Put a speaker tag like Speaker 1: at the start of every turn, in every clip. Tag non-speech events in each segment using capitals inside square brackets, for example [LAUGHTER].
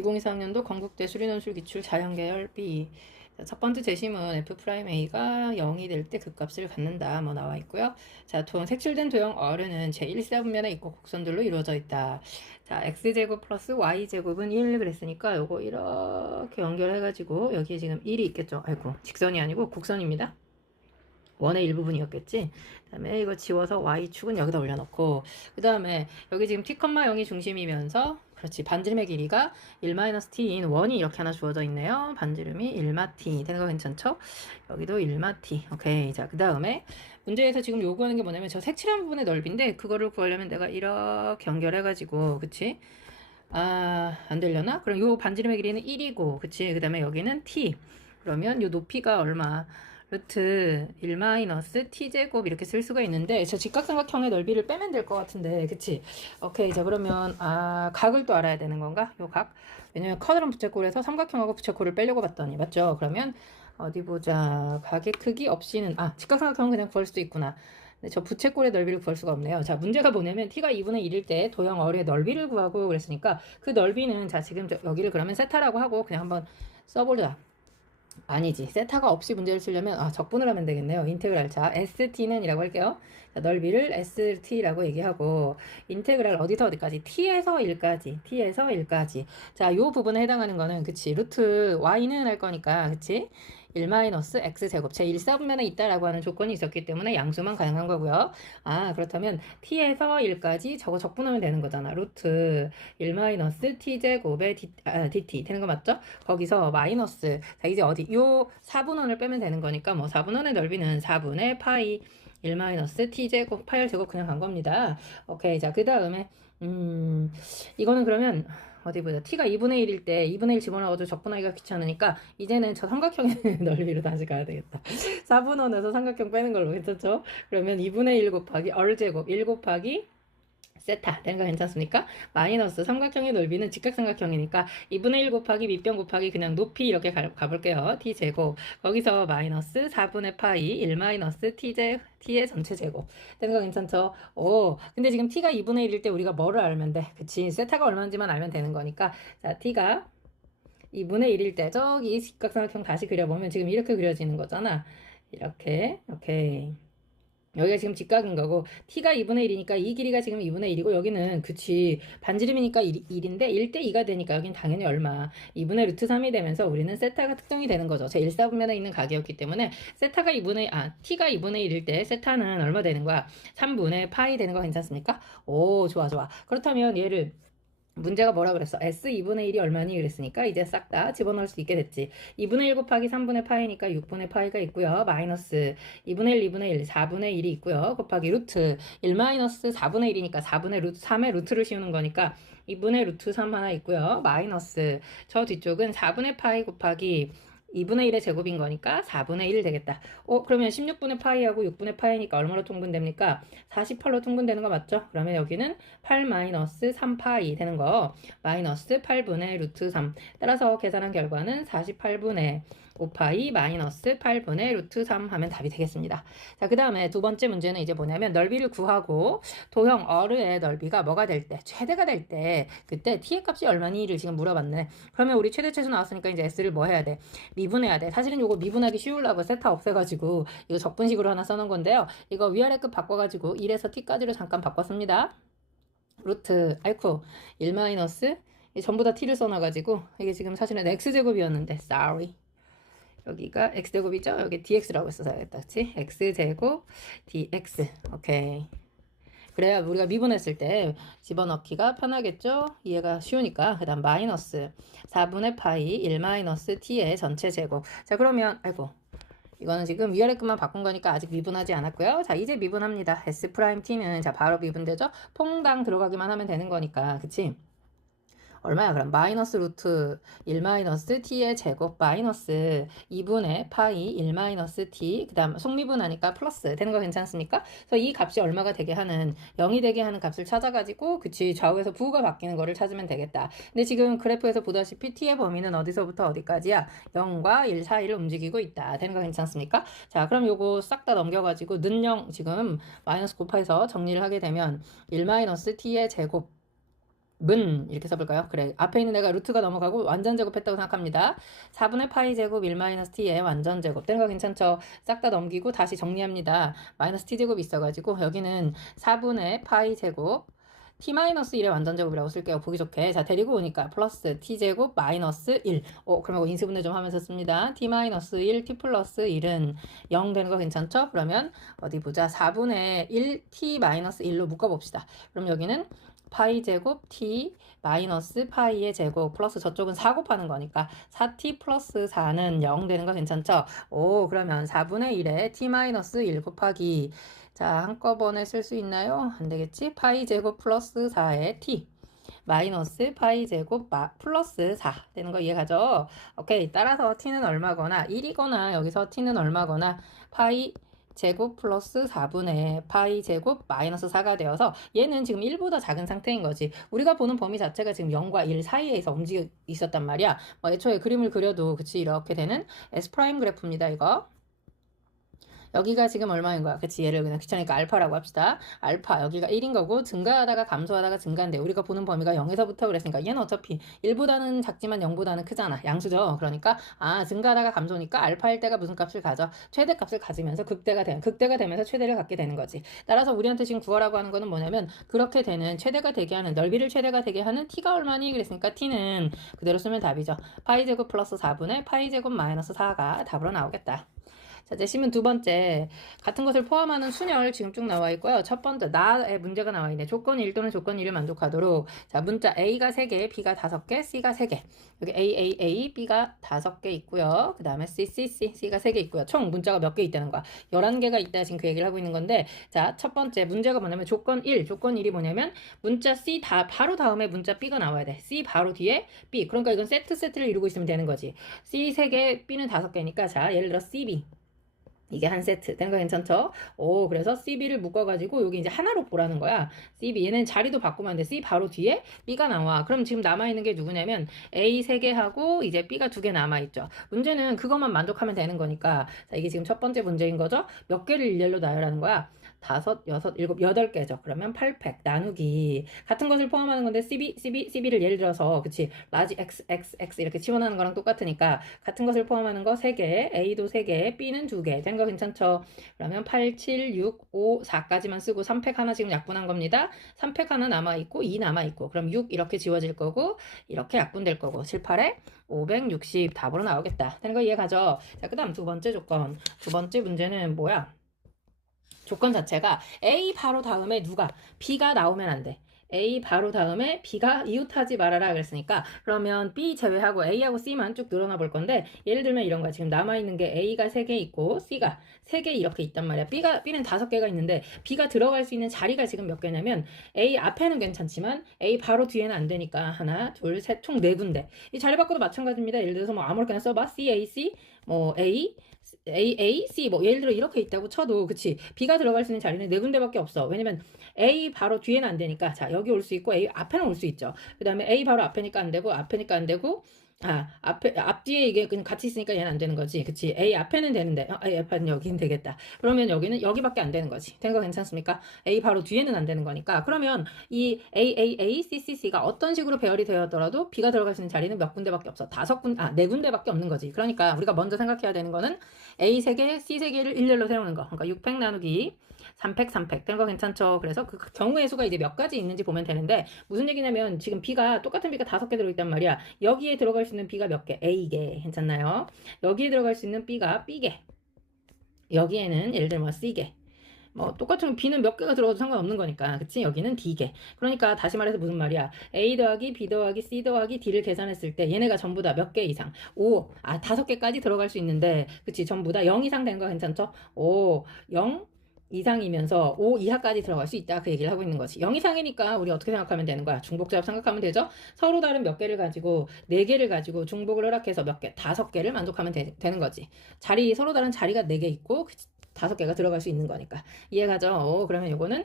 Speaker 1: 2023년도 건국대 수리논술 기출 자연계열 B 자, 첫 번째 제시문 f 프라임 a가 0이 될 때 그 값을 갖는다 뭐 나와 있고요. 자, 도, 색칠된 도형 어른은 제1사분면에 있고 곡선들로 이루어져 있다. 자, x제곱 플러스 y제곱은 1 그랬으니까 요거 이렇게 연결해가지고 여기에 지금 1이 있겠죠. 아이고 직선이 아니고 곡선입니다. 원의 일부분이었겠지. 그 다음에 이거 지워서 y축은 여기다 올려놓고 그 다음에 여기 지금 t, 0이 중심이면서 그렇지 반지름의 길이가 1-t인 원이 이렇게 하나 주어져 있네요. 반지름이 1마T 되는 거 괜찮죠? 여기도 1마T 오케이 자 그 다음에 문제에서 지금 요구하는 게 뭐냐면 저 색칠한 부분의 넓이인데 그거를 구하려면 내가 이렇게 연결해가지고 그치? 아, 안 되려나? 그럼 요 반지름의 길이는 1이고, 그치? 그 다음에 여기는 t. 그러면 요 높이가 얼마? 루트 1 마이너스 t제곱 이렇게 쓸 수가 있는데 저 직각삼각형의 넓이를 빼면 될 것 같은데 그치? 오케이 자 그러면 아 각을 또 알아야 되는 건가? 요 각 왜냐면 커다란 부채꼴에서 삼각형하고 부채꼴을 빼려고 봤더니 맞죠? 그러면 어디 보자 각의 크기 없이는 아 직각삼각형은 그냥 구할 수도 있구나 저 부채꼴의 넓이를 구할 수가 없네요. 자, 문제가 뭐냐면 t가 2분의 1일 때 도형 어의 넓이를 구하고 그랬으니까 그 넓이는 자, 지금 저, 여기를 그러면 세타라고 하고 그냥 한번 써보자. 아니지. 세타가 없이 문제를 쓰려면 아, 적분을 하면 되겠네요. 인테그랄. 자, ST는 이라고 할게요. 자, 넓이를 ST라고 얘기하고 인테그랄 어디서 어디까지? T에서 1까지. T에서 1까지. 자, 요 부분에 해당하는 거는 그치. 루트 Y는 할 거니까 그치? 1 마이너스 x 제곱 제 1사분면에 있다라고 하는 조건이 있었기 때문에 양수만 가능한 거고요. 아 그렇다면 t에서 1까지 저거 적분하면 되는 거잖아. 루트 1 마이너스 t 제곱의 d, 아, dt 되는 거 맞죠? 거기서 마이너스 자 이제 어디 요 4분원을 빼면 되는 거니까 뭐 4분원의 넓이는 4분의 파이 1 마이너스 t 제곱 파이 제곱 그냥 간 겁니다. 오케이 자 그 다음에 음 이거는 그러면 어디 보자. t가 2분의 1일 때 2분의 1 집어넣어도 적분하기가 귀찮으니까 이제는 저 삼각형의 [LAUGHS] 넓이로 다시 가야 되겠다. [LAUGHS] 4분원에서 삼각형 빼는 걸로 괜찮죠? 그러면 2분의 1 곱하기 얼 제곱 1 곱하기 세타 되는 거 괜찮습니까? 마이너스 삼각형의 넓이는 직각삼각형이니까 2분의 1 곱하기 밑변 곱하기 그냥 높이 이렇게 가, 가볼게요. t제곱 거기서 마이너스 4분의 파이 1 마이너스 t제 t의 전체 제곱 되는 거 괜찮죠? 오 근데 지금 t가 2분의 1일 때 우리가 뭐를 알면 돼? 그치 세타가 얼마인지만 알면 되는 거니까 자 t가 2분의 1일 때 저기 직각삼각형 다시 그려보면 지금 이렇게 그려지는 거잖아. 이렇게 오케이. 여기가 지금 직각인 거고 t가 2분의 1이니까 이 길이가 지금 2분의 1이고 여기는 그치. 반지름이니까 1, 1인데 1대 2가 되니까 여긴 당연히 얼마. 2분의 루트 3이 되면서 우리는 세타가 특정이 되는 거죠. 제 1사분면에 있는 각이었기 때문에 세타가 2분의 아 t가 2분의 1일 때 세타는 얼마 되는 거야? 3분의 파이 되는 거 괜찮습니까? 오 좋아 좋아. 그렇다면 얘를 문제가 뭐라 그랬어? S 2분의 1이 얼마니? 그랬으니까 이제 싹 다 집어넣을 수 있게 됐지. 2분의 1 곱하기 3분의 파이니까 6분의 파이가 있고요. 마이너스 2분의 1, 2분의 1, 4분의 1이 있고요. 곱하기 루트 1 마이너스 4분의 1이니까 4분의 루트 3의 루트를 씌우는 거니까 2분의 루트 3 하나 있고요. 마이너스 저 뒤쪽은 4분의 파이 곱하기 2분의 1의 제곱인 거니까 4분의 1 되겠다. 어, 그러면 16분의 파이하고 6분의 파이니까 얼마로 통분됩니까? 48로 통분되는 거 맞죠? 그러면 여기는 8 마이너스 3 파이 되는 거. 마이너스 8분의 루트 3. 따라서 계산한 결과는 48분의 5파이 마이너스 8분의 루트 3 하면 답이 되겠습니다. 자, 그 다음에 두 번째 문제는 이제 뭐냐면 넓이를 구하고 도형 어르의 넓이가 뭐가 될 때, 최대가 될 때, 그때 t의 값이 얼마니를 지금 물어봤네. 그러면 우리 최대 최소 나왔으니까 이제 s를 뭐 해야 돼? 미분해야 돼. 사실은 이거 미분하기 쉬우려고 세타 없애가지고 이거 적분식으로 하나 써놓은 건데요. 이거 위아래 급 바꿔가지고 1에서 t까지로 잠깐 바꿨습니다. 루트, 아이쿠, 1 마이너스, 전부 다 t를 써놔가지고 이게 지금 사실은 x제곱이었는데, sorry. 여기가 x제곱이죠? 여기 dx라고 써야겠다. 그치? x제곱 dx. 오케이. 그래야 우리가 미분했을 때 집어넣기가 편하겠죠? 이해가 쉬우니까. 그 다음 마이너스 4분의 파이 1 마이너스 t의 전체 제곱. 자 그러면 아이고 이거는 지금 위아래 끝만 바꾼 거니까 아직 미분하지 않았고요. 자 이제 미분합니다. s 프라임 t는 자 바로 미분되죠? 퐁당 들어가기만 하면 되는 거니까 그치? 얼마야 그럼 마이너스 루트 1 마이너스 t의 제곱 마이너스 2분의 파이 1 마이너스 t 그 다음 속미분하니까 플러스 되는 거 괜찮습니까? 그래서 이 값이 얼마가 되게 하는 0이 되게 하는 값을 찾아가지고 그치 좌우에서 부호가 바뀌는 거를 찾으면 되겠다. 근데 지금 그래프에서 보다시피 t의 범위는 어디서부터 어디까지야? 0과 1 사이를 움직이고 있다. 되는 거 괜찮습니까? 자 그럼 요거 싹 다 넘겨가지고 는0 지금 마이너스 곱해서 정리를 하게 되면 1 마이너스 t의 제곱 문 이렇게 써볼까요? 그래 앞에 있는 애가 루트가 넘어가고 완전 제곱했다고 생각합니다. 4분의 파이 제곱 1 마이너스 t의 완전 제곱 되는 거 괜찮죠? 싹 다 넘기고 다시 정리합니다. 마이너스 t 제곱이 있어가지고 여기는 4분의 파이 제곱 t 마이너스 1의 완전 제곱이라고 쓸게요. 보기 좋게. 자, 데리고 오니까 플러스 t 제곱 마이너스 1. 어, 그러면 인수분해 좀 하면서 씁니다. t 마이너스 1, t 플러스 1은 0 되는 거 괜찮죠? 그러면 어디 보자. 4분의 1 t 마이너스 1로 묶어 봅시다. 그럼 여기는 파이 제곱 t 마이너스 파이의 제곱 플러스 저쪽은 4 곱하는 거니까 4t 플러스 4는 0 되는 거 괜찮죠? 오 그러면 4분의 1에 t 마이너스 1 곱하기 자 한꺼번에 쓸 수 있나요? 안 되겠지? 파이 제곱 플러스 4의 t 마이너스 파이 제곱 마, 플러스 4 되는 거 이해가죠? 오케이 따라서 t는 얼마거나 1이거나 여기서 t는 얼마거나 파이 제곱 플러스 4분의 파이 제곱 마이너스 4가 되어서 얘는 지금 1보다 작은 상태인 거지. 우리가 보는 범위 자체가 지금 0과 1 사이에서 움직여 있었단 말이야. 뭐 애초에 그림을 그려도 그치 이렇게 되는 S 프라임 그래프입니다. 이거. 여기가 지금 얼마인 거야? 그치 얘를 그냥 귀찮으니까 알파라고 합시다. 알파 여기가 1인 거고 증가하다가 감소하다가 증가인데 우리가 보는 범위가 0에서부터 그랬으니까 얘는 어차피 1보다는 작지만 0보다는 크잖아. 양수죠. 그러니까 아 증가하다가 감소니까 알파일 때가 무슨 값을 가져? 최대값을 가지면서 극대가 되 극대가 되면서 최대를 갖게 되는 거지. 따라서 우리한테 지금 구하라고 하는 거는 뭐냐면 그렇게 되는 최대가 되게 하는 넓이를 최대가 되게 하는 t가 얼마니? 그랬으니까 t는 그대로 쓰면 답이죠. 파이 제곱 플러스 4분의 파이 제곱 마이너스 4가 답으로 나오겠다. 자, 이제 시문 두 번째. 같은 것을 포함하는 순열 지금 쭉 나와 있고요. 첫 번째, 나의 문제가 나와 있네. 조건 1 또는 조건 2를 만족하도록. 자, 문자 A가 3개, B가 5개, C가 3개. 여기 A, A, A, B가 5개 있고요. 그 다음에 C, C, C, C가 3개 있고요. 총 문자가 몇 개 있다는 거야. 11개가 있다. 지금 그 얘기를 하고 있는 건데. 자, 첫 번째 문제가 뭐냐면 조건 1. 조건 1이 뭐냐면 문자 C 다, 바로 다음에 문자 B가 나와야 돼. C 바로 뒤에 B. 그러니까 이건 세트 세트를 이루고 있으면 되는 거지. C 3개, B는 5개니까. 자, 예를 들어 CB. 이게 한 세트. 된거 괜찮죠? 오, 그래서 CB를 묶어가지고 여기 이제 하나로 보라는 거야. CB. 얘는 자리도 바꾸면 안 돼. C 바로 뒤에 B가 나와. 그럼 지금 남아있는 게 누구냐면 A 3개 하고 이제 B가 2개 남아있죠. 문제는 그것만 만족하면 되는 거니까. 자, 이게 지금 첫 번째 문제인 거죠? 몇 개를 일렬로 나열하는 거야? 다섯, 여섯, 일곱, 여덟 개죠. 그러면 8팩 나누기 같은 것을 포함하는 건데 CB, CB, CB를 예를 들어서 그치 라지 X, X, X 이렇게 치워나는 거랑 똑같으니까 같은 것을 포함하는 거 3개, A도 3개, B는 2개 된 거 괜찮죠? 그러면 8, 7, 6, 5, 4까지만 쓰고 3팩 하나 지금 약분한 겁니다. 3팩 하나 남아있고 2 남아있고 그럼 6 이렇게 지워질 거고 이렇게 약분될 거고 7, 8에 560 답으로 나오겠다. 되는 거 이해 가죠? 자, 그 다음 두 번째 조건. 두 번째 문제는 뭐야? 조건 자체가 A 바로 다음에 누가 B가 나오면 안 돼. A 바로 다음에 B가 이웃하지 말아라 그랬으니까 그러면 B 제외하고 A하고 C만 쭉 늘어나 볼 건데 예를 들면 이런 거야. 지금 남아있는 게 A가 3개 있고 C가 3개 이렇게 있단 말이야. B가, B는 5개가 있는데 B가 들어갈 수 있는 자리가 지금 몇 개냐면 A 앞에는 괜찮지만 A 바로 뒤에는 안 되니까 하나, 둘, 셋, 총 네 군데. 이 자리 바꿔도 마찬가지입니다. 예를 들어서 뭐 아무렇게나 써봐. C, A, C, 뭐 A, A, A, C 뭐 예를 들어 이렇게 있다고 쳐도 그치 B가 들어갈 수 있는 자리는 네 군데밖에 없어 왜냐면 A 바로 뒤에는 안 되니까 자 여기 올 수 있고 A 앞에는 올 수 있죠 그 다음에 A 바로 앞에니까 안 되고 앞에니까 안 되고 아, 앞에, 앞뒤에 이게 그냥 같이 있으니까 얘는 안 되는 거지. 그치? A 앞에는 되는데, 어, A 앞에는 여기는 되겠다. 그러면 여기는 여기밖에 안 되는 거지. 된 거 괜찮습니까? A 바로 뒤에는 안 되는 거니까. 그러면 이 A, A, A, C, C, C가 어떤 식으로 배열이 되었더라도 B가 들어갈 수 있는 자리는 몇 군데밖에 없어. 다섯 군, 아, 네 군데밖에 없는 거지. 그러니까 우리가 먼저 생각해야 되는 거는 A 3개, C 3개를 일렬로 세우는 거. 그러니까 6팩 나누기 3팩, 3팩. 되는 거 괜찮죠? 그래서 그 경우의 수가 이제 몇 가지 있는지 보면 되는데 무슨 얘기냐면 지금 B가 똑같은 B가 다섯 개 들어있단 말이야. 여기에 들어갈 수 있는 B가 몇 개? A개. 괜찮나요? 여기에 들어갈 수 있는 B가 B개. 여기에는 예를 들면 C개. 뭐 똑같은 B는 몇 개가 들어가도 상관없는 거니까 그치 여기는 D개 그러니까 다시 말해서 무슨 말이야 A 더하기 B 더하기 C 더하기 D를 계산했을 때 얘네가 전부 다 몇 개 이상 5, 아 다섯 개까지 들어갈 수 있는데 그치 전부 다 0 이상 되는 거 괜찮죠? 5, 0 이상이면서 5 이하까지 들어갈 수 있다 그 얘기를 하고 있는 거지. 0 이상이니까 우리 어떻게 생각하면 되는 거야? 중복잡 생각하면 되죠? 서로 다른 몇 개를 가지고 4개를 가지고 중복을 허락해서 몇 개, 다섯 개를 만족하면 되, 는 거지. 자리 서로 다른 자리가 4개 있고 다섯 개가 들어갈 수 있는 거니까. 이해가죠? 오, 그러면 요거는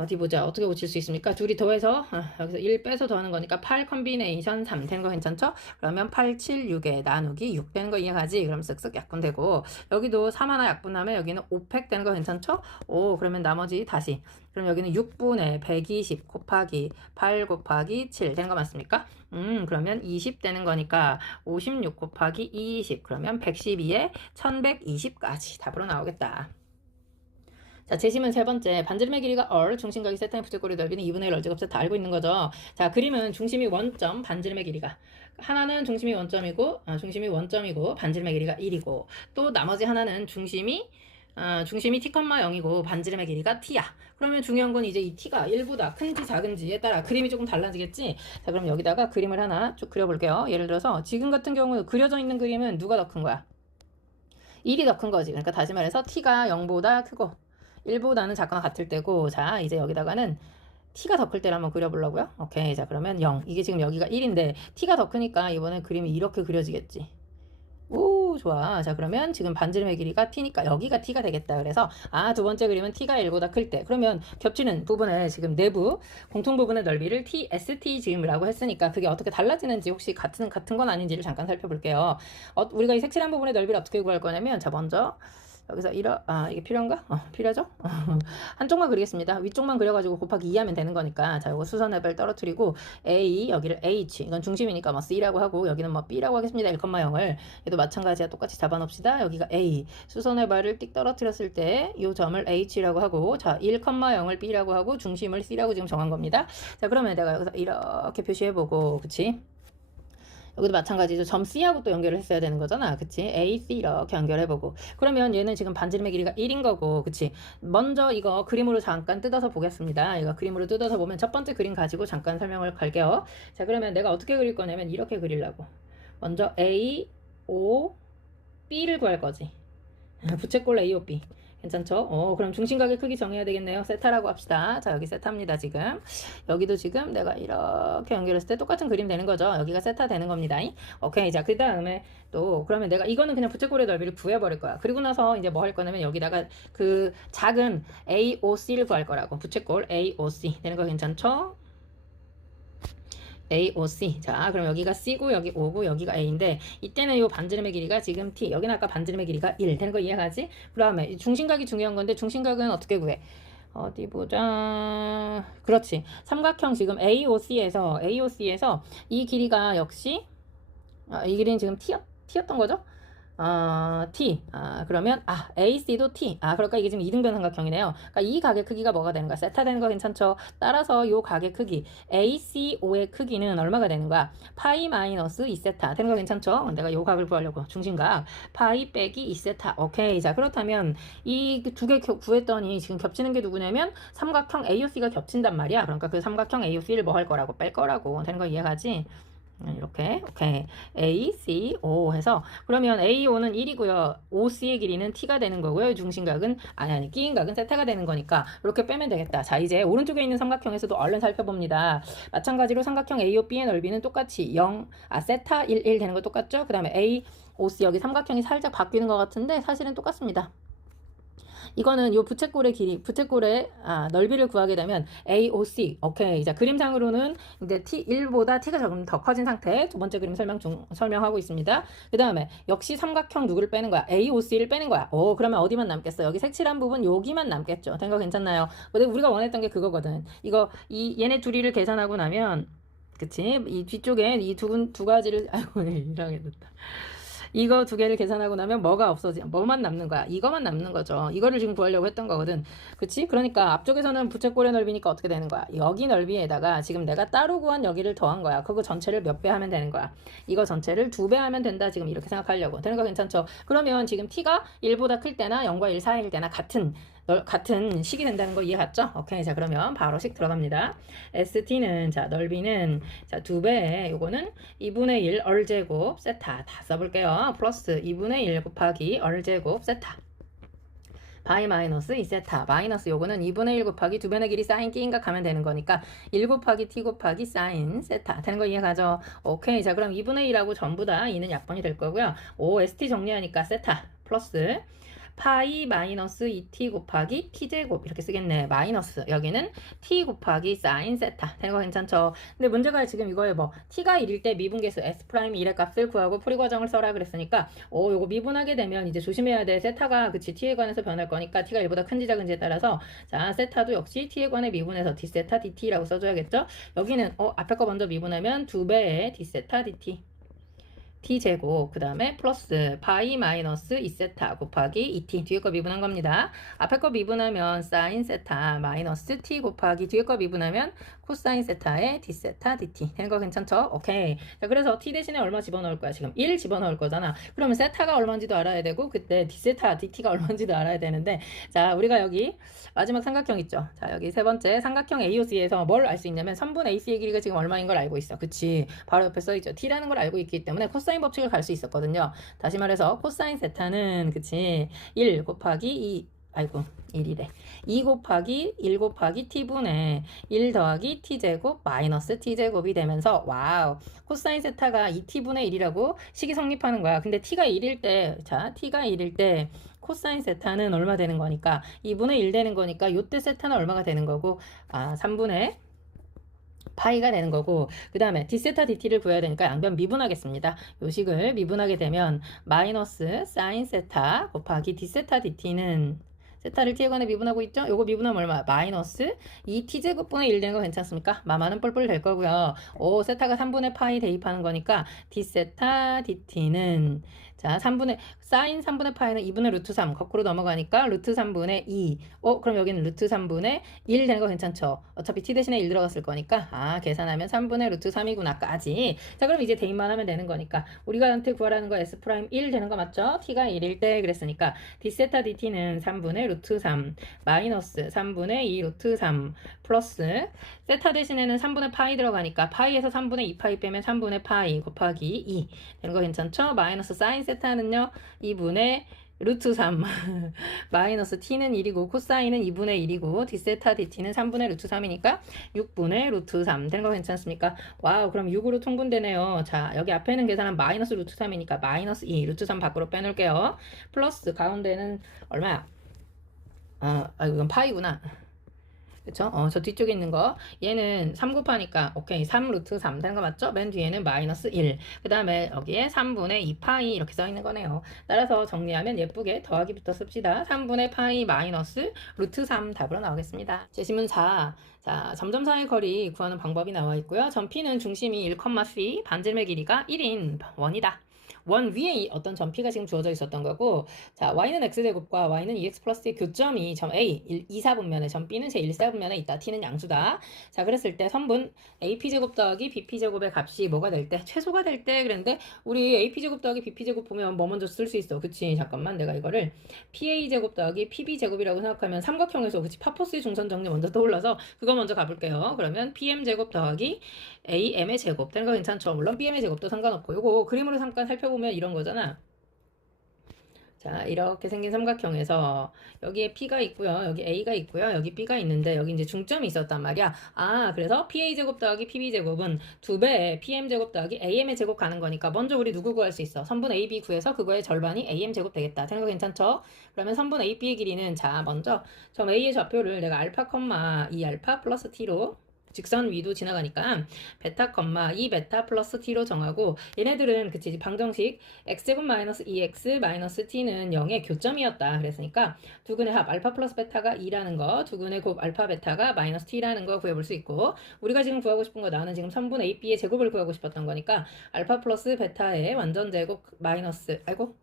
Speaker 1: 어디 보자. 어떻게 고칠 수 있습니까? 둘이 더해서 아, 여기서 1 빼서 더하는 거니까 8 컨비네이션 3 되는 거 괜찮죠? 그러면 8, 7, 6에 나누기 6 되는 거 이해가지? 그럼 쓱쓱 약분되고 여기도 3 하나 약분하면 여기는 5팩 되는 거 괜찮죠? 오 그러면 나머지 다시 그럼 여기는 6분의 120 곱하기 8 곱하기 7 되는 거 맞습니까? 음 그러면 20 되는 거니까 56 곱하기 20 그러면 112에 1120까지 답으로 나오겠다. 자, 재심은 세 번째. 반지름의 길이가 얼, 중심각이 세타인 부채꼴의 넓이는 2분의 1 얼제곱세 다 알고 있는 거죠. 자, 그림은 중심이 원점, 반지름의 길이가. 하나는 중심이 원점이고, 아, 중심이 원점이고, 반지름의 길이가 1이고, 또 나머지 하나는 중심이, 아, 중심이 t, 0이고, 반지름의 길이가 t야. 그러면 중요한 건 이제 이 t가 1보다 큰지 작은지에 따라 그림이 조금 달라지겠지? 자, 그럼 여기다가 그림을 하나 쭉 그려볼게요. 예를 들어서 지금 같은 경우 그려져 있는 그림은 누가 더 큰 거야? 1이 더 큰 거지. 그러니까 다시 말해서 t가 0보다 크고, 1보다는 작거나 같을 때고 자 이제 여기다가는 t가 더 클 때를 한번 그려보려고요? 오케이 자 그러면 0 이게 지금 여기가 1인데 t가 더 크니까 이번에 그림이 이렇게 그려지겠지. 오 좋아. 자 그러면 지금 반지름의 길이가 t니까 여기가 t가 되겠다. 그래서 아 두 번째 그림은 t가 1보다 클 때. 그러면 겹치는 부분의 지금 내부 공통 부분의 넓이를 t, st 지금이라고 했으니까 그게 어떻게 달라지는지 혹시 같은 같은 건 아닌지를 잠깐 살펴볼게요. 어, 우리가 이 색칠한 부분의 넓이를 어떻게 구할 거냐면 자 먼저 여기서 이러 아 이게 필요한가? 어, 필요하죠? [LAUGHS] 한쪽만 그리겠습니다. 위쪽만 그려가지고 곱하기 2 하면 되는 거니까 자 이거 수선앱을 떨어뜨리고 A 여기를 H 이건 중심이니까 뭐 C라고 하고 여기는 뭐 B라고 하겠습니다. 1,0을 얘도 마찬가지야 똑같이 잡아놓읍시다. 여기가 A 수선앱을 띡 떨어뜨렸을 때 이 점을 H라고 하고 자 1,0을 B라고 하고 중심을 C라고 지금 정한 겁니다. 자 그러면 내가 여기서 이렇게 표시해보고 그치? 여기도 마찬가지죠. 점 C하고 또 연결을 했어야 되는 거잖아. 그치? A, C 이렇게 연결해보고. 그러면 얘는 지금 반지름의 길이가 1인 거고, 그치? 먼저 이거 그림으로 잠깐 뜯어서 보겠습니다. 이거 그림으로 뜯어서 보면 첫 번째 그림 가지고 잠깐 설명을 갈게요. 자, 그러면 내가 어떻게 그릴 거냐면 이렇게 그리려고. 먼저 A, O, B를 구할 거지. 부채꼴 A, O, B. 괜찮죠? 어, 그럼 중심각의 크기 정해야 되겠네요. 세타라고 합시다. 자, 여기 세타입니다, 지금. 여기도 지금 내가 이렇게 연결했을 때 똑같은 그림 되는 거죠. 여기가 세타 되는 겁니다. 오케이. 자, 그 다음에 또, 그러면 내가 이거는 그냥 부채꼴의 넓이를 구해버릴 거야. 그리고 나서 이제 뭐 할 거냐면 여기다가 그 작은 AOC를 구할 거라고. 부채꼴 AOC. 되는 거 괜찮죠? AOC. 자, 그럼 여기가 C고 여기 O고 여기가 A인데 이때는 이 반지름의 길이가 지금 T. 여기는 아까 반지름의 길이가 1 되는 거 이해가지? 그 다음에 중심각이 중요한 건데 중심각은 어떻게 구해? 어디 보자. 그렇지. 삼각형 지금 AOC에서 AOC에서 이 길이가 역시 아, 이 길이는 지금 T였, T였던 거죠? 어, T. 아, 그러면, 아, AC도 T. 아, 그러니까 이게 지금 이등변 삼각형이네요. 그러니까 이 각의 크기가 뭐가 되는 거야? 세타 되는 거 괜찮죠? 따라서 요 각의 크기, ACO의 크기는 얼마가 되는 거야? 파이 마이너스 2세타. 되는 거 괜찮죠? 내가 요 각을 구하려고. 중심각. 파이 빼기 2세타. 오케이. 자, 그렇다면 이 두 개 구했더니 지금 겹치는 게 누구냐면 삼각형 AOC가 겹친단 말이야. 그러니까 그 삼각형 AOC를 뭐 할 거라고? 뺄 거라고. 되는 거 이해가지? 음, 이렇게 오케이 A, C, O 해서 그러면 A, O는 1이고요. O, C의 길이는 T가 되는 거고요. 중심각은 아니 아니 끼인각은 세타가 되는 거니까 이렇게 빼면 되겠다. 자 이제 오른쪽에 있는 삼각형에서도 얼른 살펴봅니다. 마찬가지로 삼각형 A, O, B의 넓이는 똑같이 0, 아 세타 1, 1 되는 거 똑같죠? 그 다음에 A, O, C 여기 삼각형이 살짝 바뀌는 것 같은데 사실은 똑같습니다. 이거는 요 부채꼴의 길이, 부채꼴의 아, 넓이를 구하게 되면 AOC. 오케이. 자, 그림상으로는 이제 T1보다 T가 조금 더 커진 상태. 두 번째 그림 설명 중, 설명하고 있습니다. 그 다음에 역시 삼각형 누구를 빼는 거야? AOC를 빼는 거야. 오, 그러면 어디만 남겠어? 여기 색칠한 부분 여기만 남겠죠. 된 거 괜찮나요? 근데 우리가 원했던 게 그거거든. 이거, 이, 얘네 둘이를 계산하고 나면, 그치? 이 뒤쪽에 이 두, 두 가지를, [LAUGHS] 아이고, 이상하게 됐다. 이거 두 개를 계산하고 나면 뭐가 없어지, 뭐만 남는 거야? 이거만 남는 거죠. 이거를 지금 구하려고 했던 거거든. 그치? 그러니까 앞쪽에서는 부채꼴의 넓이니까 어떻게 되는 거야? 여기 넓이에다가 지금 내가 따로 구한 여기를 더한 거야. 그거 전체를 몇 배 하면 되는 거야? 이거 전체를 두 배 하면 된다. 지금 이렇게 생각하려고. 되는 거 괜찮죠? 그러면 지금 t가 1보다 클 때나 0과 1 사이일 때나 같은 같은 식이 된다는 거 이해갔죠? 오케이. 자, 그러면 바로 식 들어갑니다. ST는, 자, 넓이는, 자, 두 배, 요거는 2분의 1 얼제곱 세타 다 써볼게요. 플러스 2분의 1 곱하기 얼제곱 세타. 바이 마이너스 2세타 마이너스 요거는 2분의 1 곱하기 두 변의 길이 사인 끼인각 하면 되는 거니까 1 곱하기 t 곱하기 사인 세타 되는 거 이해가죠? 오케이 자 그럼 2분의 1하고 전부 다 2는 약분이 될 거고요. 오 st 정리하니까 세타 플러스 파이 마이너스 2t 곱하기 t제곱 이렇게 쓰겠네. 마이너스 여기는 t 곱하기 사인 세타 되는 거 괜찮죠? 근데 문제가 지금 이거에 뭐 t가 1일 때 미분계수 s 프라임 1의 값을 구하고 풀이 과정을 써라 그랬으니까 어 요거 미분하게 되면 이제 조심해야 돼. 세타가 그치 t에 관해서 변할 거니까 t가 1보다 큰지 작은지에 따라서 자 세타도 역시 t에 관해 미분해서 d 세타 dt라고 써줘야겠죠? 여기는 어 앞에 거 먼저 미분하면 2배의 d 세타 dt t제곱 그 다음에 플러스 파이 마이너스 2세타 곱하기 2t 뒤에 거 미분한 겁니다. 앞에 거 미분하면 사인 세타 마이너스 t 곱하기 뒤에 거 미분하면 코사인 세타의 d세타 dt 되는 거 괜찮죠? 오케이. 자 그래서 t 대신에 얼마 집어넣을 거야? 지금 1 집어넣을 거잖아. 그러면 세타가 얼마인지도 알아야 되고 그때 d세타 dt가 얼마인지도 알아야 되는데 자 우리가 여기 마지막 삼각형 있죠? 자 여기 세 번째 삼각형 AOC에서 뭘 알 수 있냐면 3분 AC의 길이가 지금 얼마인 걸 알고 있어. 그치? 바로 옆에 써 있죠. t라는 걸 알고 있기 때문에 코사 인 법칙을 갈 수 있었거든요. 다시 말해서 코사인 세타는 그치? 1 곱하기 2 아이고 1이래 2 곱하기 1 곱하기 t분의 1 더하기 t제곱 마이너스 t제곱이 되면서 와우 코사인 세타가 2t분의 1이라고 식이 성립하는 거야 근데 t가 1일 때자 t가 1일 때 코사인 세타는 얼마 되는 거니까 2분의 1 되는 거니까 요때 세타는 얼마가 되는 거고 아 3분의 파이가 되는 거고 그 다음에 d세타 dt를 구해야 되니까 양변 미분하겠습니다. 요 식을 미분하게 되면 마이너스 사인 세타 곱하기 d세타 dt는 세타를 t에 관해 미분하고 있죠? 요거 미분하면 얼마? 마이너스 2t제곱분의 1 되는 거 괜찮습니까? 마마는 뿔뿔 될 거고요. 오, 세타가 3분의 파이 대입하는 거니까 d세타 dt는 자, 3분의 사인 3분의 파이는 2분의 루트 3 거꾸로 넘어가니까 루트 3분의 2. 어, 그럼 여기는 루트 3분의 1 되는 거 괜찮죠? 어차피 t 대신에 1 들어갔을 거니까 아, 계산하면 3분의 루트 3이구나까지. 자, 그럼 이제 대입만 하면 되는 거니까 우리가 한테 구하라는 거 s 프라임 1 되는 거 맞죠? t가 1일 때 그랬으니까 d세타 dt는 3분의 루트 3 마이너스 3분의 2 루트 3 플러스 세타 대신에는 3분의 파이 들어가니까 파이에서 3분의 2 파이 빼면 3분의 파이 곱하기 2 되는 거 괜찮죠? 마이너스 사인 세타는요 2분의 루트 3 [LAUGHS] 마이너스 t는 1이고 코사인은 2분의 1이고 d세타 dt는 3분의 루트 3이니까 6분의 루트 3 되는 거 괜찮습니까? 와우 그럼 6으로 통분되네요. 자 여기 앞에는 계산한 마이너스 루트 3이니까 마이너스 2 루트 3 밖으로 빼놓을게요. 플러스 가운데는 얼마야? 아, 아 이건 파이구나. 그쵸? 어, 저 뒤쪽에 있는 거. 얘는 3 곱하니까, 오케이. 3 루트 3 되는 거 맞죠? 맨 뒤에는 마이너스 1. 그 다음에 여기에 3분의 2 파이 이렇게 써 있는 거네요. 따라서 정리하면 예쁘게 더하기부터 씁시다. 3분의 파이 마이너스 루트 3 답으로 나오겠습니다. 제시문 4. 자, 점점 사이의 거리 구하는 방법이 나와 있고요. 점피는 중심이 1,c, 반지름의 길이가 1인 원이다. 원 위에 어떤 점피가 지금 주어져 있었던 거고 자 y는 x제곱과 y는 2x 플러스의 교점이 점 a 1, 2, 4분면에 점 b는 제 1, 4분면에 있다. t는 양수다. 자 그랬을 때 선분 ap제곱 더하기 bp제곱의 값이 뭐가 될 때? 최소가 될 때? 그랬는데 우리 ap제곱 더하기 bp제곱 보면 뭐 먼저 쓸 수 있어? 그치? 잠깐만 내가 이거를 pa제곱 더하기 pb제곱이라고 생각하면 삼각형에서 그치? 파포스의 중선 정리 먼저 떠올라서 그거 먼저 가볼게요. 그러면 pm제곱 더하기 am의 제곱. 되는 거 괜찮죠? 물론 bm의 제곱도 상관없고. 요거 그림으로 잠깐 살펴보면 이런 거잖아 자, 이렇게 생긴 삼각형에서 여기에 P가 있고요. 여기 A가 있고요. 여기 B가 있는데 여기 이제 중점이 있었단 말이야. 아, 그래서 PA제곱 더하기 PB제곱은 두배 PM제곱 더하기 AM의 제곱 가는 거니까 먼저 우리 누구 구할 수 있어? 선분 AB 구해서 그거의 절반이 AM제곱 되겠다. 거 괜찮죠? 그러면 선분 AB의 길이는 자, 먼저 점 A의 좌표를 내가 알파 컴마 2알파 플러스 T로 직선 위도 지나가니까 베타 컴마 2 베타 플러스 t로 정하고 얘네들은 그치 방정식 x제곱 마이너스 2x 마이너스 t는 0의 교점이었다 그랬으니까 두근의 합 알파 플러스 베타가 2라는 거 두근의 곱 알파 베타가 마이너스 t라는 거 구해볼 수 있고 우리가 지금 구하고 싶은 거 나는 지금 3분 a b의 제곱을 구하고 싶었던 거니까 알파 플러스 베타의 완전 제곱 마이너스 아이고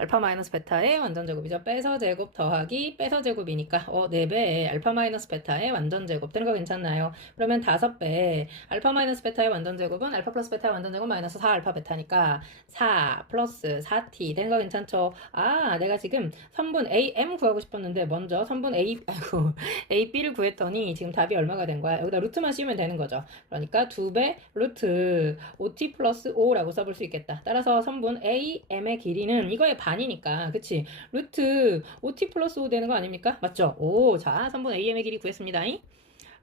Speaker 1: 알파 마이너스 베타의 완전 제곱이죠. 빼서 제곱 더하기 빼서 제곱이니까 어 4배의 알파 마이너스 베타의 완전 제곱 되는 거 괜찮나요? 그러면 5배 알파 마이너스 베타의 완전 제곱은 알파 플러스 베타의 완전 제곱 마이너스 4 알파 베타니까 4 플러스 4t 되는 거 괜찮죠? 아 내가 지금 선분 AM 구하고 싶었는데 먼저 선분 A [LAUGHS] 아이고 AB를 구했더니 지금 답이 얼마가 된 거야? 여기다 루트만 씌우면 되는 거죠. 그러니까 2배 루트 5t 플러스 5라고 써볼 수 있겠다. 따라서 선분 AM의 길이는 이거의 반 이니까. 그치? 루트 5t 플러스 5 되는 거 아닙니까? 맞죠? 오 자 3분 am의 길이 구했습니다.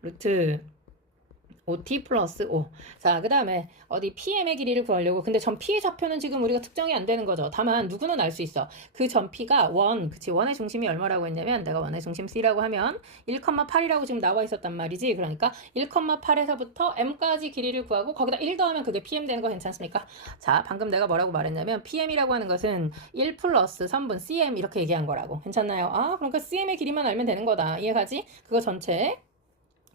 Speaker 1: 루트 OT 플러스 O. 자, 그 다음에 어디 PM의 길이를 구하려고. 근데 전 P의 좌표는 지금 우리가 특정이 안 되는 거죠. 다만 누구는 알 수 있어. 그전 P가 원, 그치. 원의 중심이 얼마라고 했냐면 내가 원의 중심 C라고 하면 1,8이라고 지금 나와 있었단 말이지. 그러니까 1,8에서부터 M까지 길이를 구하고 거기다 1 더하면 그게 PM 되는 거 괜찮습니까? 자, 방금 내가 뭐라고 말했냐면 PM이라고 하는 것은 1 플러스 선분 CM 이렇게 얘기한 거라고. 괜찮나요? 아, 그러니까 CM의 길이만 알면 되는 거다. 이해가지? 그거 전체.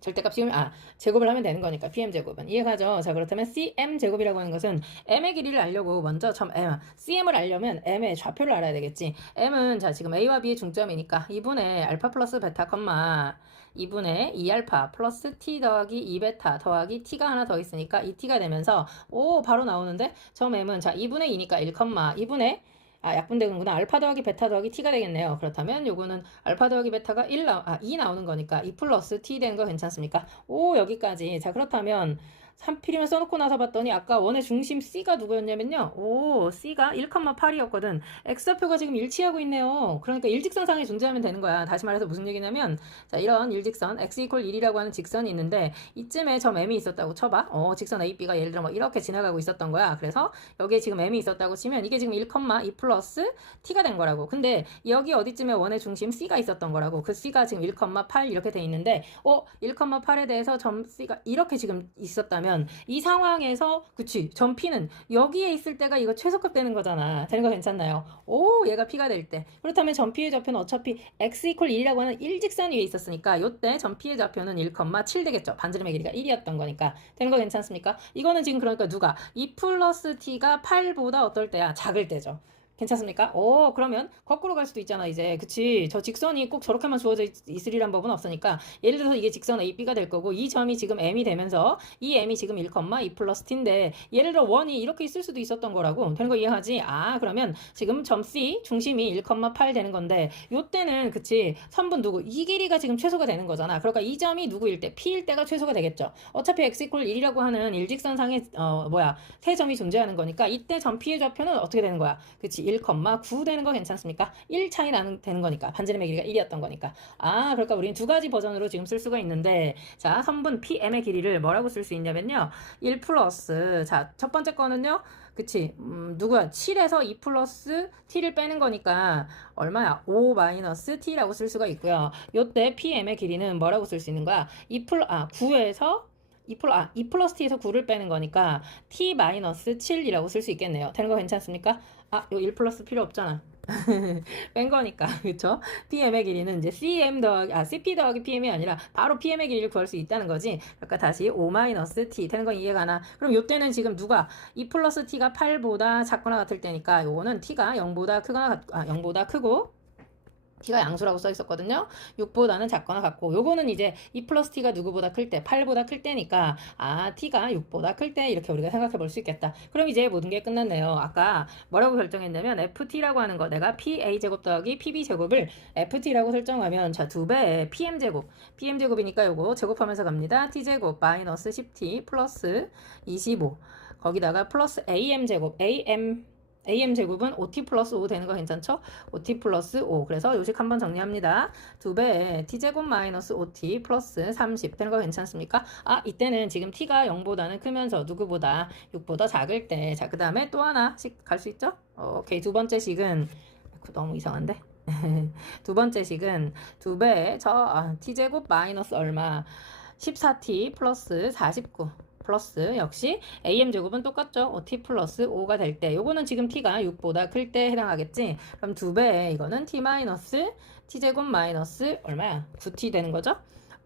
Speaker 1: 절대값 지우면 아 제곱을 하면 되는 거니까 pm 제곱은 이해가죠? 자 그렇다면 cm 제곱이라고 하는 것은 m의 길이를 알려고 먼저 점 m cm을 알려면 m의 좌표를 알아야 되겠지. m은 자 지금 a와 b의 중점이니까 2분의 알파 플러스 베타 컴마 2분의 2알파 플러스 t 더하기 2베타 더하기 t가 하나 더 있으니까 2t가 되면서 오 바로 나오는데 점 m은 자 2분의 2니까 1 2분의 아, 약분 되는구나. 알파 더하기 베타 더하기 t가 되겠네요. 그렇다면 요거는 알파 더하기 베타가 1 나, 아, 2 나오는 거니까 2 플러스 t 되는 거 괜찮습니까? 오, 여기까지. 자, 그렇다면 3필이면 써놓고 나서 봤더니 아까 원의 중심 C가 누구였냐면요. 오, C가 1,8이었거든. X좌표가 지금 일치하고 있네요. 그러니까 일직선상에 존재하면 되는 거야. 다시 말해서 무슨 얘기냐면 자, 이런 일직선 X 이퀄 1이라고 하는 직선이 있는데 이쯤에 점 M이 있었다고 쳐봐. 어, 직선 AB가 예를 들어 뭐 이렇게 지나가고 있었던 거야. 그래서 여기에 지금 M이 있었다고 치면 이게 지금 1,2 플러스 T가 된 거라고. 근데 여기 어디쯤에 원의 중심 C가 있었던 거라고. 그 C가 지금 1,8 이렇게 돼 있는데 어, 1,8에 대해서 점 C가 이렇게 지금 있었다면 이 상황에서 그치 점 P는 여기에 있을 때가 이거 최소값 되는 거잖아. 되는 거 괜찮나요? 오 얘가 P가 될 때. 그렇다면 점 P의 좌표는 어차피 X 이퀄 1이라고 하는 일직선 위에 있었으니까 요때 점 P의 좌표는 1,7 되겠죠. 반지름의 길이가 1이었던 거니까. 되는 거 괜찮습니까? 이거는 지금 그러니까 누가? 2 플러스 T가 8보다 어떨 때야? 작을 때죠 괜찮습니까? 오, 그러면 거꾸로 갈 수도 있잖아, 이제. 그치. 저 직선이 꼭 저렇게만 주어져 있, 있으리란 법은 없으니까. 예를 들어서 이게 직선 AB가 될 거고, 이 점이 지금 M이 되면서, 이 M이 지금 1, 2 플러스 T인데, 예를 들어 원이 이렇게 있을 수도 있었던 거라고. 되는 거 이해하지? 아, 그러면 지금 점 C, 중심이 1,8 되는 건데, 요때는, 그치. 선분 누구? 이 길이가 지금 최소가 되는 거잖아. 그러니까 이 점이 누구일 때? P일 때가 최소가 되겠죠. 어차피 X 이퀄 1이라고 하는 일직선상에, 어, 뭐야, 세 점이 존재하는 거니까, 이때 점 P의 좌표는 어떻게 되는 거야? 그치. 1,9 되는 거 괜찮습니까? 1 차이 나는 되는 거니까. 반지름의 길이가 1이었던 거니까. 아 그러니까 우리는 두 가지 버전으로 지금 쓸 수가 있는데 자 선분 PM의 길이를 뭐라고 쓸 수 있냐면요. 1 플러스 자 첫 번째 거는요. 그치. 음, 누구야? 7에서 2 플러스 t를 빼는 거니까 얼마야? 5 마이너스 t라고 쓸 수가 있고요. 요때 PM의 길이는 뭐라고 쓸 수 있는 거야? 2 플러 아 9에서 2 플러, 아, 2 플러스 t에서 9를 빼는 거니까 t 마이너스 7이라고 쓸 수 있겠네요. 되는 거 괜찮습니까? 아, 요1 플러스 필요 없잖아. [LAUGHS] 뺀 거니까 [LAUGHS] 그쵸? PM의 길이는 이제 CM 더하기 아 CP 더하기 PM이 아니라 바로 PM의 길이를 구할 수 있다는 거지. 그러니까 다시 5 마이너스 T 되는 건 이해가 나? 그럼 요때는 지금 누가 2 플러스 T가 8보다 작거나 같을 때니까 요거는 T가 0보다 크거나 아 0보다 크고 t가 양수라고 써 있었거든요. 6보다는 작거나 같고 요거는 이제 2 플러스 t가 누구보다 클 때, 8보다 클 때니까 아 t가 6보다 클 때 이렇게 우리가 생각해 볼 수 있겠다. 그럼 이제 모든 게 끝났네요. 아까 뭐라고 결정했냐면 ft라고 하는 거 내가 pa 제곱 더하기 pb 제곱을 ft라고 설정하면 자 두 배의 pm 제곱, pm 제곱이니까 요거 제곱하면서 갑니다. t 제곱 마이너스 10t 플러스 25 거기다가 플러스 am 제곱 am am 제곱은 5t 플러스 5 되는 거 괜찮죠? 5t 플러스 5 그래서 요식 한번 정리합니다. 두 배에 t제곱 마이너스 5t 플러스 30 되는 거 괜찮습니까? 아 이때는 지금 t가 0보다는 크면서 누구보다 6보다 작을 때 자 그 다음에 또 하나씩 갈 수 있죠? 오케이 두 번째 식은 너무 이상한데? [LAUGHS] 두 번째 식은 두 배에 저 아, t제곱 마이너스 얼마 14t 플러스 49 플러스 역시 am 제곱은 똑같죠. t 플러스 5가 될 때 요거는 지금 t가 6보다 클 때 해당하겠지. 그럼 두 배 이거는 t 마이너스 t 제곱 마이너스 얼마야? 9t 되는 거죠.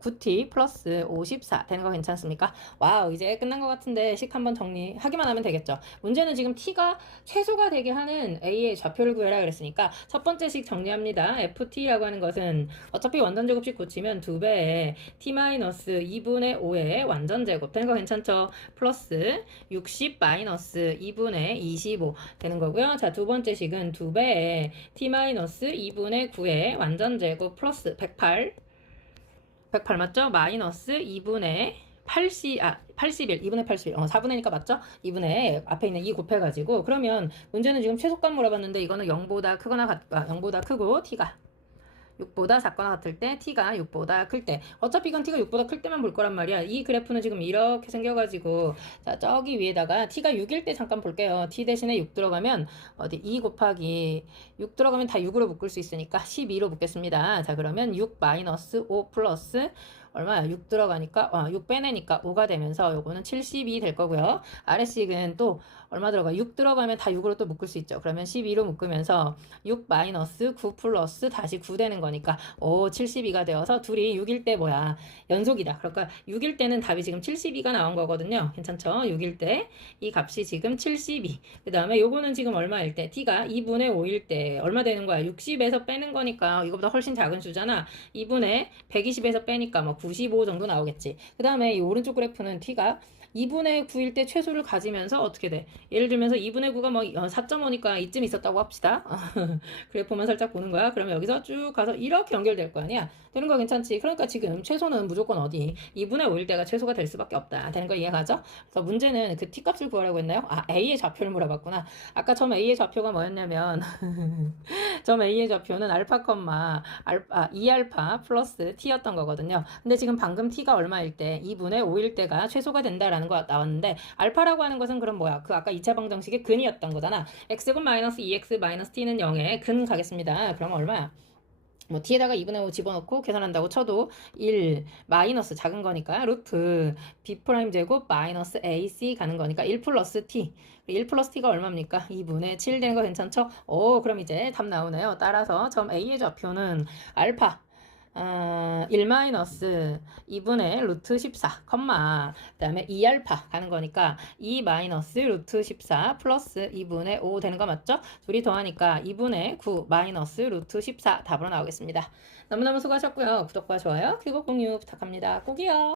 Speaker 1: 9t 플러스 54 되는 거 괜찮습니까? 와우 이제 끝난 것 같은데 식 한번 정리하기만 하면 되겠죠. 문제는 지금 t가 최소가 되게 하는 a의 좌표를 구해라 그랬으니까 첫 번째 식 정리합니다. ft라고 하는 것은 어차피 완전 제곱식 고치면 두 배에 t 마이너스 2분의 5의 완전 제곱 되는 거 괜찮죠? 플러스 60 마이너스 2분의 25 되는 거고요. 자 두 번째 식은 두 배에 t 마이너스 2분의 9의 완전 제곱 플러스 108 108 맞죠? 마이너스 2분의 80, 아, 81, 2분의 81, 어, 4분의니까 맞죠? 2분의 앞에 있는 2 곱해가지고, 그러면 문제는 지금 최소값 물어봤는데, 이거는 0보다 크거나 같, 아, 0보다 크고, t가 6보다 작거나 같을 때 t가 6보다 클 때. 어차피 이건 t가 6보다 클 때만 볼 거란 말이야. 이 그래프는 지금 이렇게 생겨가지고. 자 저기 위에다가 t가 6일 때 잠깐 볼게요. t 대신에 6 들어가면 어디 2 곱하기 6 들어가면 다 6으로 묶을 수 있으니까 12로 묶겠습니다. 자 그러면 6 마이너스 5 플러스 얼마야? 6 들어가니까, 아, 6 빼내니까 5가 되면서 요거는 70이 될 거고요. 아래식은 또 얼마 들어가? 6 들어가면 다 6으로 또 묶을 수 있죠. 그러면 12로 묶으면서 6 마이너스 9 플러스 다시 9 되는 거니까, 오, 72가 되어서 둘이 6일 때 뭐야? 연속이다. 그러니까 6일 때는 답이 지금 72가 나온 거거든요. 괜찮죠? 6일 때 이 값이 지금 72. 그 다음에 요거는 지금 얼마일 때? t가 2분의 5일 때 얼마 되는 거야? 60에서 빼는 거니까 이거보다 훨씬 작은 수잖아. 2분의 120에서 빼니까 뭐 95 정도 나오겠지. 그 다음에 이 오른쪽 그래프는 t가 2분의 9일 때 최소를 가지면서 어떻게 돼? 예를 들면서 2분의 9가 뭐 4.5니까 이쯤 있었다고 합시다. [LAUGHS] 그래프만 살짝 보는 거야. 그러면 여기서 쭉 가서 이렇게 연결될 거 아니야? 되는 거 괜찮지? 그러니까 지금 최소는 무조건 어디? 2분의 5일 때가 최소가 될 수밖에 없다. 되는 거 이해가죠? 그래서 문제는 그 t값을 구하라고 했나요? 아, a의 좌표를 물어봤구나. 아까 처음 a의 좌표가 뭐였냐면 [LAUGHS] 점 a의 좌표는 알파 컴마 알파 2알파 플러스 t였던 거거든요. 근데 지금 방금 t가 얼마일 때 2분의 5일 때가 최소가 된다라는 거 나왔는데 알파라고 하는 것은 그럼 뭐야? 그 아까 2차 방정식의 근이었던 거잖아. x분 마이너스 2x 마이너스 t는 0에 근 가겠습니다. 그럼 얼마야? 뭐 t에다가 2분의 5 집어넣고 계산한다고 쳐도 1 마이너스 작은 거니까 루트 b 프라임 제곱 마이너스 ac 가는 거니까 1 플러스 t 1 플러스 t가 얼마입니까? 2분의 7 되는 거 괜찮죠? 오 그럼 이제 답 나오네요. 따라서 점 a의 좌표는 알파 아, 1 마이너스 2분의 루트 14, 컴마 그 다음에 2알파 가는 거니까 2 마이너스 루트 14 플러스 2분의 5 되는 거 맞죠? 둘이 더하니까 2분의 9 마이너스 루트 14 답으로 나오겠습니다. 너무너무 수고하셨고요. 구독과 좋아요 그리고 공유 부탁합니다. 꼭이요.